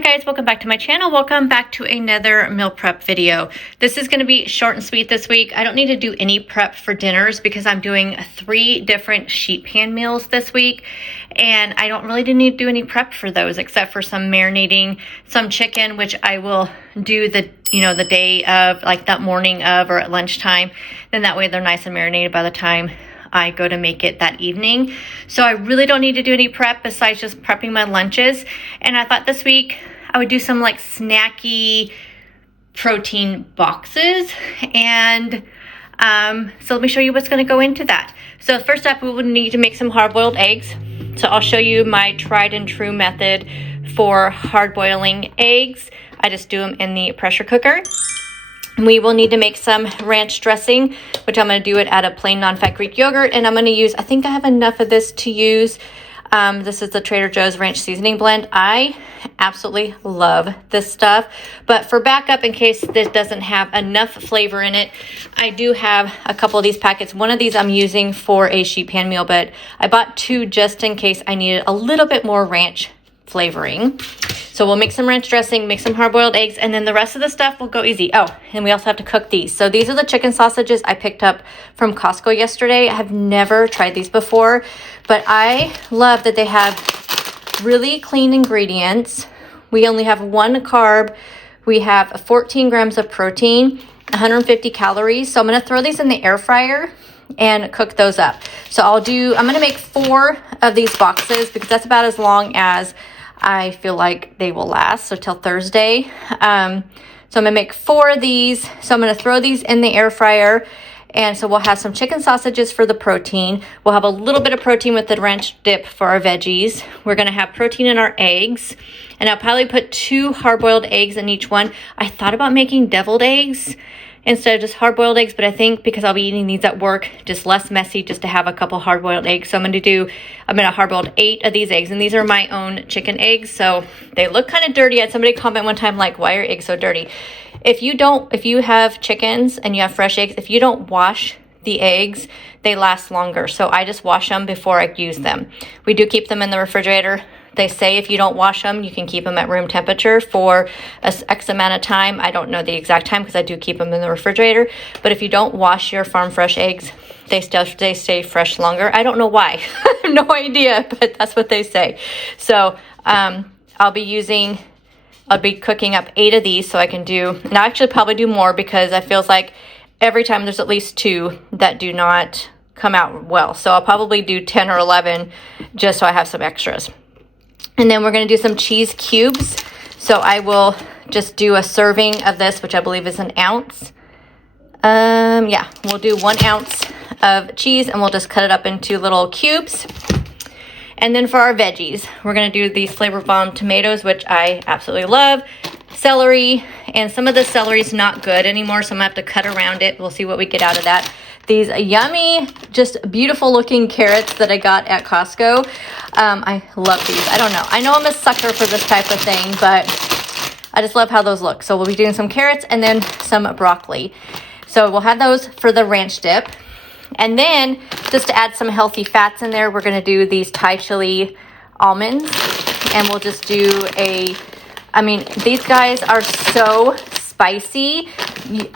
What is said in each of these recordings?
Hi guys, welcome back to my channel. Welcome back to another meal prep video. This is going to be short and sweet this week. I don't need to do any prep for dinners because I'm doing 3 different sheet pan meals this week, and I don't really need to do any prep for those except for some marinating some chicken, which I will do the day of, like that morning of or at lunchtime. Then that way they're nice and marinated by the time I go to make it that evening. So I really don't need to do any prep besides just prepping my lunches. And I thought this week I would do some like snacky protein boxes. And so let me show you what's going to go into that. So first up, we will need to make some hard-boiled eggs. So I'll show you my tried and true method for hard boiling eggs. I just do them in the pressure cooker. We will need to make some ranch dressing, which I'm going to do it out of plain non-fat Greek yogurt. And I'm going to use, I think I have enough of this to use. This is the Trader Joe's ranch seasoning blend. I absolutely love this stuff. But for backup, in case this doesn't have enough flavor in it, I do have a couple of these packets. One of these I'm using for a sheet pan meal, but I bought 2 just in case I needed a little bit more ranch flavoring. So we'll make some ranch dressing, make some hard-boiled eggs, and then the rest of the stuff will go easy. Oh, and we also have to cook these. So these are the chicken sausages I picked up from Costco yesterday. I have never tried these before, but I love that they have really clean ingredients. We only have 1 carb. We have 14 grams of protein, 150 calories. So I'm going to throw these in the air fryer and cook those up. So I'm going to make 4 of these boxes because that's about as long as I feel like they will last, so till Thursday. So I'm gonna make 4 of these. So I'm gonna throw these in the air fryer. And so we'll have some chicken sausages for the protein. We'll have a little bit of protein with the ranch dip for our veggies. We're gonna have protein in our eggs. And I'll probably put 2 hard-boiled eggs in each one. I thought about making deviled eggs instead of just hard-boiled eggs, but I think because I'll be eating these at work, just less messy just to have a couple hard-boiled eggs. So I'm gonna hard-boiled 8 of these eggs, and these are my own chicken eggs, so they look kind of dirty. I had somebody comment one time like, why are eggs so dirty? If you have chickens and you have fresh eggs, if you don't wash the eggs, they last longer. So I just wash them before I use them. We do keep them in the refrigerator. They say if you don't wash them, you can keep them at room temperature for X amount of time. I don't know the exact time because I do keep them in the refrigerator. But if you don't wash your farm fresh eggs, they stay fresh longer. I don't know why. I have no idea, but that's what they say. So I'll be cooking up 8 of these so I can do, and I'll actually probably do more because I feels like every time there's at least 2 that do not come out well. So I'll probably do 10 or 11 just so I have some extras. And then we're going to do some cheese cubes. So I will just do a serving of this, which I believe is 1 ounce. Yeah, we'll do 1 ounce of cheese and we'll just cut it up into little cubes. And then for our veggies, we're going to do these Flavor Bomb tomatoes, which I absolutely love. Celery, and some of the celery is not good anymore, so I'm going to have to cut around it. We'll see what we get out of that. These yummy, just beautiful looking carrots that I got at Costco. I love these. I don't know. I know I'm a sucker for this type of thing, but I just love how those look. So we'll be doing some carrots and then some broccoli. So we'll have those for the ranch dip. And then just to add some healthy fats in there, we're going to do these Thai chili almonds. And we'll just do these guys are so spicy.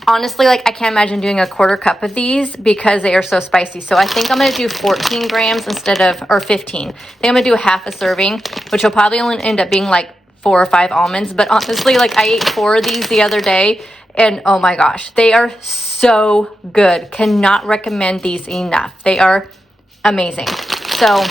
Honestly, like I can't imagine doing a 1/4 cup of these because they are so spicy. So I think I'm going to do 14 grams or 15. I think I'm going to do half a serving, which will probably only end up being like 4 or 5 almonds. But honestly, like I ate 4 of these the other day and oh my gosh, they are so good. Cannot recommend these enough. They are amazing. So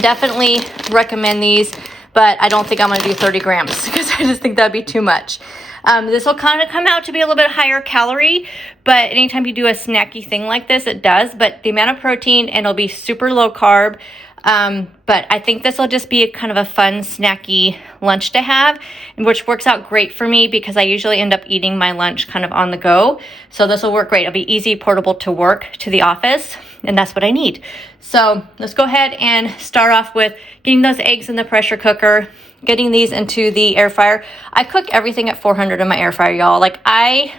definitely recommend these, but I don't think I'm going to do 30 grams because I just think that'd be too much. This will kind of come out to be a little bit higher calorie, but anytime you do a snacky thing like this, it does. But the amount of protein, and it'll be super low carb. But I think this will just be a kind of a fun, snacky lunch to have, which works out great for me because I usually end up eating my lunch kind of on the go. So this will work great. It'll be easy, portable to work, to the office, and that's what I need. So let's go ahead and start off with getting those eggs in the pressure cooker, getting these into the air fryer. I cook everything at 400 in my air fryer, y'all. Like I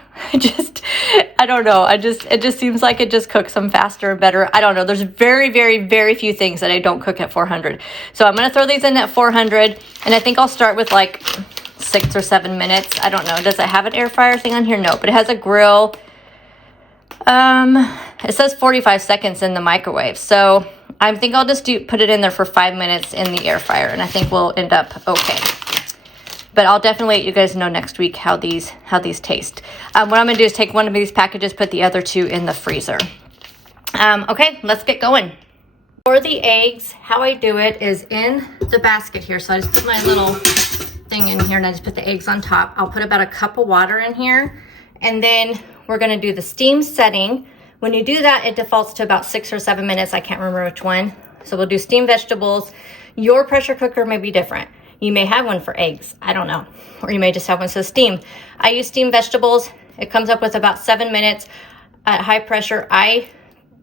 don't know. It just seems like it just cooks them faster and better. I don't know. There's very, very, very few things that I don't cook at 400. So I'm going to throw these in at 400, and I think I'll start with like 6 or 7 minutes. I don't know. Does it have an air fryer thing on here? No, but it has a grill. It says 45 seconds in the microwave. So I think I'll just put it in there for 5 minutes in the air fryer, and I think we'll end up okay. But I'll definitely let you guys know next week how these taste. What I'm gonna do is take one of these packages, put the other 2 in the freezer. Okay, let's get going. For the eggs, how I do it is in the basket here. So I just put my little thing in here and I just put the eggs on top. I'll put about a cup of water in here, and then we're gonna do the steam setting. When you do that, it defaults to about 6 or 7 minutes. I can't remember which one. So we'll do steamed vegetables. Your pressure cooker may be different. You may have one for eggs, I don't know. Or you may just have one so steam. I use steamed vegetables. It comes up with about 7 minutes at high pressure. I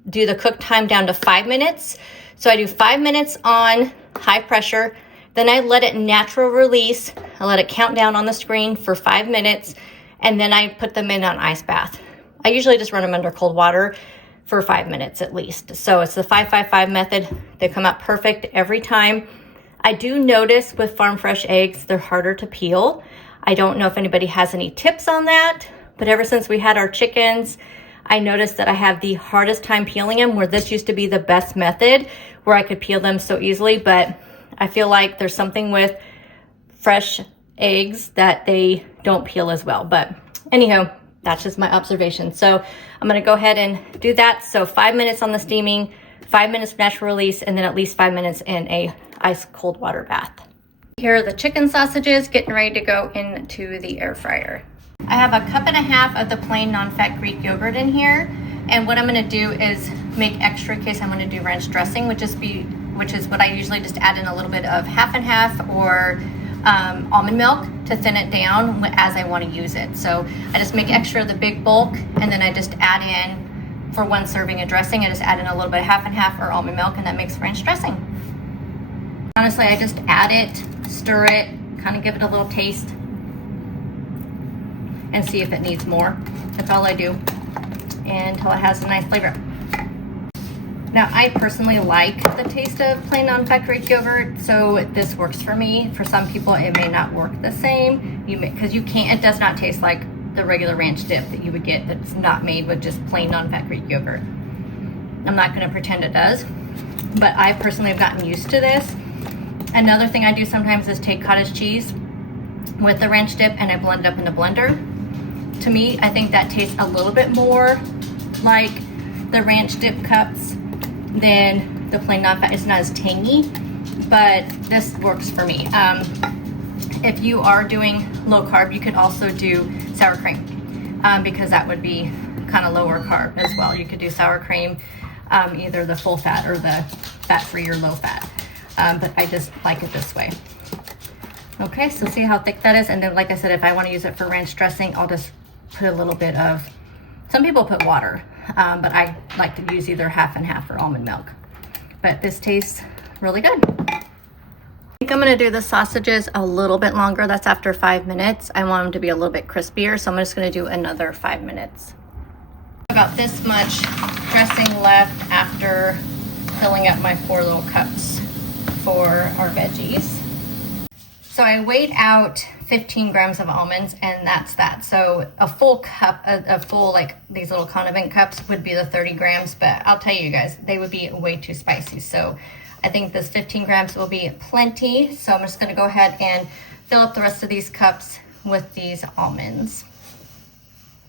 do the cook time down to 5 minutes. So I do 5 minutes on high pressure, then I let it natural release. I let it count down on the screen for 5 minutes, and then I put them in an ice bath. I usually just run them under cold water for 5 minutes at least. So it's the 5-5-5 method. They come out perfect every time. I do notice with farm fresh eggs, they're harder to peel. I don't know if anybody has any tips on that, but ever since we had our chickens, I noticed that I have the hardest time peeling them, where this used to be the best method where I could peel them so easily, but I feel like there's something with fresh eggs that they don't peel as well. But anyhow, that's just my observation. So I'm gonna go ahead and do that. So 5 minutes on the steaming, 5 minutes natural release, and then at least 5 minutes in a ice cold water bath. Here are the chicken sausages getting ready to go into the air fryer. I have a 1.5 cups of the plain non-fat Greek yogurt in here, and what I'm going to do is make extra in case I'm going to do ranch dressing, which is what I usually just add in a little bit of half and half or almond milk to thin it down as I want to use it. So I just make extra of the big bulk, and then I just add in, for one serving of dressing, I just add in a little bit of half and half or almond milk, and that makes ranch dressing. Honestly, I just add it, stir it, kind of give it a little taste, and see if it needs more. That's all I do until it has a nice flavor. Now, I personally like the taste of plain non-fat Greek yogurt, so this works for me. For some people, it may not work the same, because it does not taste like the regular ranch dip that you would get that's not made with just plain non-fat Greek yogurt. I'm not gonna pretend it does, but I personally have gotten used to this. Another thing I do sometimes is take cottage cheese with the ranch dip and I blend it up in the blender. To me, I think that tastes a little bit more like the ranch dip cups than the plain non-fat. It's not as tangy, but this works for me. If you are doing low carb, you could also do sour cream because that would be kind of lower carb as well. You could do sour cream, either the full fat or the fat-free or low fat, but I just like it this way. Okay, so see how thick that is? And then, like I said, if I want to use it for ranch dressing, I'll just put a little bit of, some people put water, but I like to use either half and half or almond milk. But this tastes really good. I think I'm gonna do the sausages a little bit longer. That's after 5 minutes. I want them to be a little bit crispier, so I'm just gonna do another 5 minutes. About this much dressing left after filling up my 4 little cups for our veggies. So I weighed out 15 grams of almonds, and that's that. So a full cup, a full, like these little condiment cups would be the 30 grams, but I'll tell you guys, they would be way too spicy. So I think this 15 grams will be plenty. So I'm just gonna go ahead and fill up the rest of these cups with these almonds.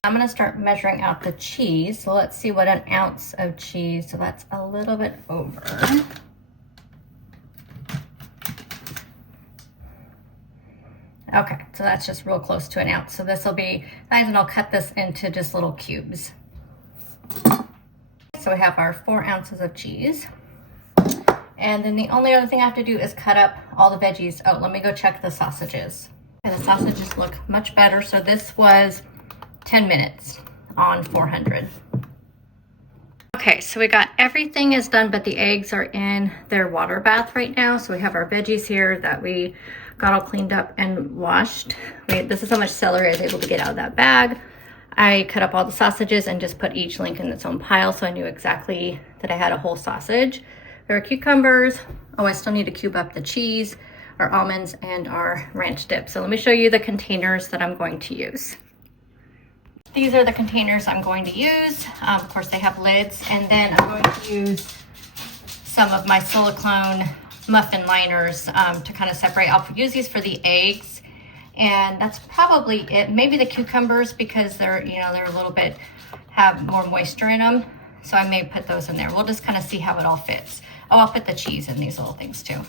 I'm gonna start measuring out the cheese. So let's see what an ounce of cheese, so that's a little bit over. Okay, so that's just real close to an ounce. So this will be nice, and I'll cut this into just little cubes. So we have our 4 ounces of cheese. And then the only other thing I have to do is cut up all the veggies. Oh, let me go check the sausages. And the sausages look much better. So this was 10 minutes on 400. Okay, so we got everything is done, but the eggs are in their water bath right now. So we have our veggies here that we got all cleaned up and washed. This is how much celery I was able to get out of that bag. I cut up all the sausages and just put each link in its own pile, so I knew exactly that I had a whole sausage. There are cucumbers. Oh, I still need to cube up the cheese. our almonds and our ranch dip. So let me show you the containers that I'm going to use. These are the containers I'm going to use. Of course, they have lids. And then I'm going to use some of my silicone muffin liners to kind of separate. I'll use these for the eggs. And that's probably it. Maybe the cucumbers, because they're, you know, they're a little bit, have more moisture in them. So I may put those in there. We'll just kind of see how it all fits. Oh, I'll put the cheese in these little things too.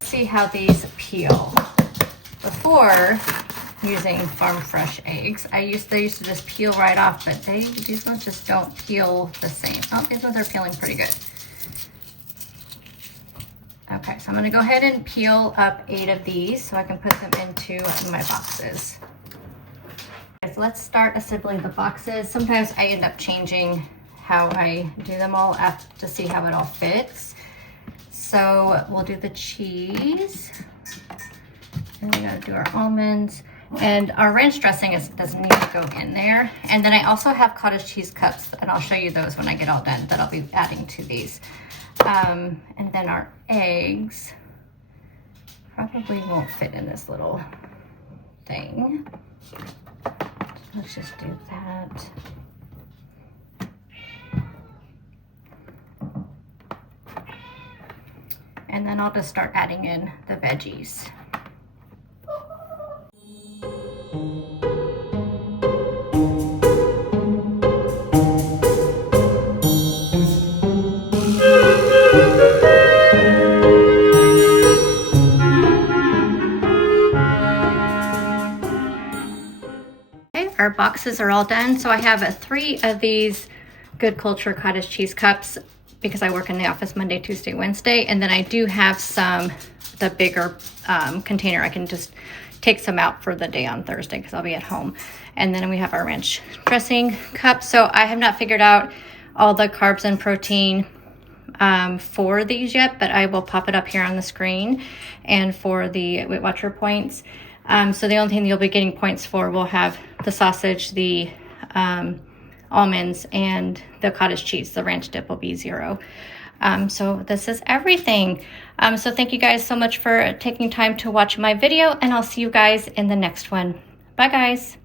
See how these peel. Before, using farm fresh eggs, they used to just peel right off, but these ones just don't peel the same. Oh, these ones are peeling pretty good. Okay, so I'm gonna go ahead and peel up 8 of these so I can put them into my boxes. Okay, so let's start assembling the boxes. Sometimes I end up changing how I do them all to see how it all fits. So we'll do the cheese. And we gotta do our almonds. And our ranch dressing doesn't need to go in there. And then I also have cottage cheese cups, and I'll show you those when I get all done, that I'll be adding to these. And then our eggs probably won't fit in this little thing. Let's just do that. And then I'll just start adding in the veggies. Our boxes are all done. So I have 3 of these Good Culture cottage cheese cups because I work in the office Monday, Tuesday, Wednesday. And then I do have the bigger container. I can just take some out for the day on Thursday because I'll be at home. And then we have our ranch dressing cup. So I have not figured out all the carbs and protein for these yet, but I will pop it up here on the screen. And for the Weight Watcher points, so the only thing you'll be getting points for will have the sausage, the almonds, and the cottage cheese. The ranch dip will be 0. So this is everything. So thank you guys so much for taking time to watch my video, and I'll see you guys in the next one. Bye guys.